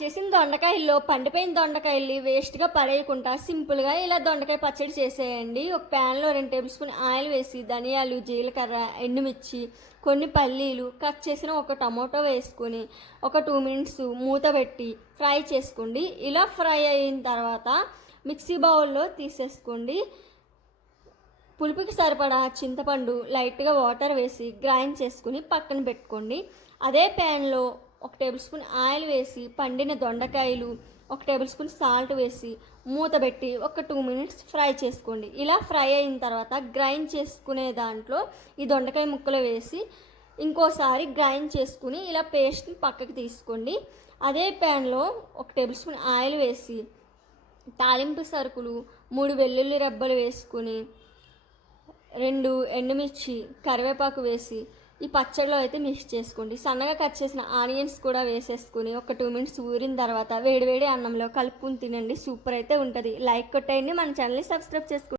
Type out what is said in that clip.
చేసిన దొండకాయల్లో పండిపోయిన దొండకాయలు వేస్ట్గా పడేయకుండా సింపుల్గా ఇలా దొండకాయ పచ్చడి చేసేయండి. ఒక ప్యాన్లో రెండు టేబుల్ స్పూన్ ఆయిల్ వేసి ధనియాలు జీలకర్ర ఎండుమిర్చి కొన్ని పల్లీలు కట్ చేసిన ఒక టమాటో వేసుకొని ఒక టూ మినిట్స్ మూత పెట్టి ఫ్రై చేసుకోండి. ఇలా ఫ్రై అయిన తర్వాత మిక్సీ బౌల్లో తీసేసుకోండి. పులుపుకి సరిపడా చింతపండు లైట్గా వాటర్ వేసి గ్రైండ్ చేసుకుని పక్కన పెట్టుకోండి. అదే ప్యాన్లో ఒక టేబుల్ స్పూన్ ఆయిల్ వేసి పండిన దొండకాయలు ఒక టేబుల్ స్పూన్ సాల్ట్ వేసి మూత పెట్టి ఒక టూ మినిట్స్ ఫ్రై చేసుకోండి. ఇలా ఫ్రై అయిన తర్వాత గ్రైండ్ చేసుకునే దాంట్లో ఈ దొండకాయ ముక్కలు వేసి ఇంకోసారి గ్రైండ్ చేసుకుని ఇలా పేస్ట్ని పక్కకి తీసుకోండి. అదే ప్యాన్లో ఒక టేబుల్ స్పూన్ ఆయిల్ వేసి తాలింపు సరుకులు మూడు వెల్లుల్లి రెబ్బలు వేసుకుని రెండు ఎండుమిర్చి కరివేపాకు వేసి ఈ పచ్చడిలో అయితే మిక్స్ చేసుకోండి. సన్నగా కట్ చేసిన ఆనియన్స్ కూడా వేసేసుకుని ఒక టూ మినిట్స్ ఊరిన తర్వాత వేడివేడి అన్నంలో కలుపుకుని తినండి. సూపర్ అయితే ఉంటుంది. లైక్ కొట్టేయండి. మన ఛానల్ని సబ్స్క్రైబ్ చేసుకోండి.